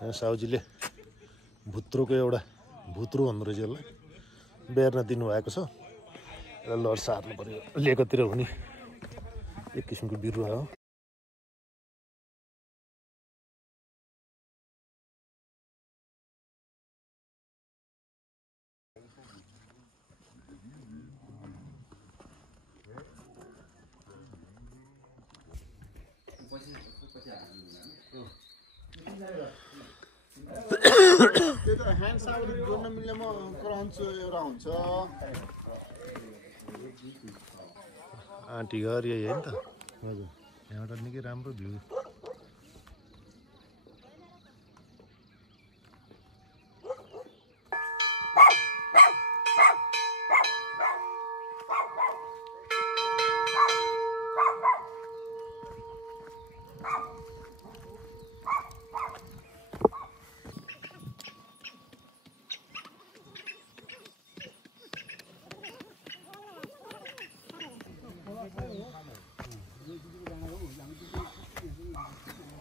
यहाँ साउजीले भुत्रोको एउटा भुत्रो भन्नु रहेछ यसलाई बेर्न दिनुभएको छ। यसलाई लड सार्नु पर्यो, लेकोतिर हुने एक किसिमको बिरुवा हो। ह्यान्ड साउन्ड जोड्न मिल्नेमा क्रन्च एउटा हुन्छ। आँटी घर यही हो नि त। हजुर, यहाँबाट निकै राम्रो भ्यू।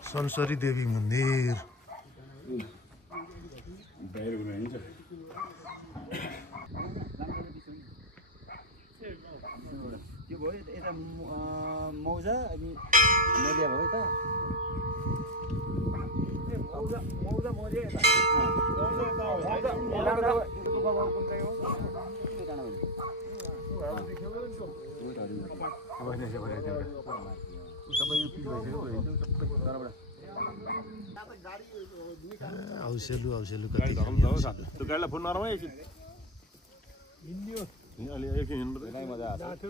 सनसरी देवी मन्दिर त्यो भयो यता मौजा अनि मरिया भयो त मौजा मरिया यता औसेलु औसेलु कति त्यो गाडीलाई फोन नरामै एकछिन हिँड्यो अलि एकछिन हिँड्नु मजा आएको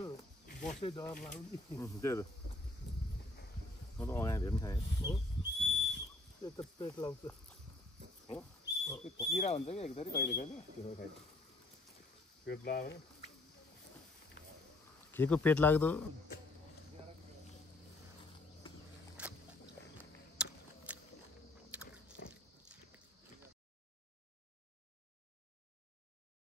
बसै डर लाग्ने त्यही त म त अगाडि हेर्नु खाएँ हो त्यो त पेट लाउँछ हो किरा हुन्छ कि एकचोटि कहिले कहिले पेट लाग्यो के को पेट लाग्दो